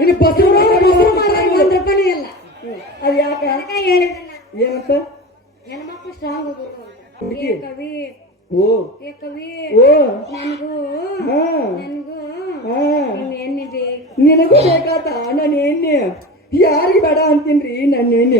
ಇನ್ನು ಬಸ್ರು ಒಂದ್ ರೂಪಾಯಿ ಇಲ್ಲ. ಅದು ಯಾಕ ಹೇಳಿದಲ್ಲ ಏನಂತ ಹೆಣ್ಮಕ್ಳು ಸ್ಟ್ರಾಂಗ್ ಹೋಗ್ಬೇಕು ಅಂತ. ಹುಡುಗಿ. ಏ ಕವಿ ಓ ಏ ಕವಿ ಓ ನನಗೂ ಹಾ ನನಗೂ ಹಾ ನೀನ್ ಎಣ್ಣಿದೆ. ನಿನಗೂ ಬೇಕಾತ ನನ್ನ ಎಣ್ಣೆ ಯಾರಿಗೆ ಬೇಡ ಅಂತೀನ್ರಿ ನನ್ನ ಎಣ್ಣೆ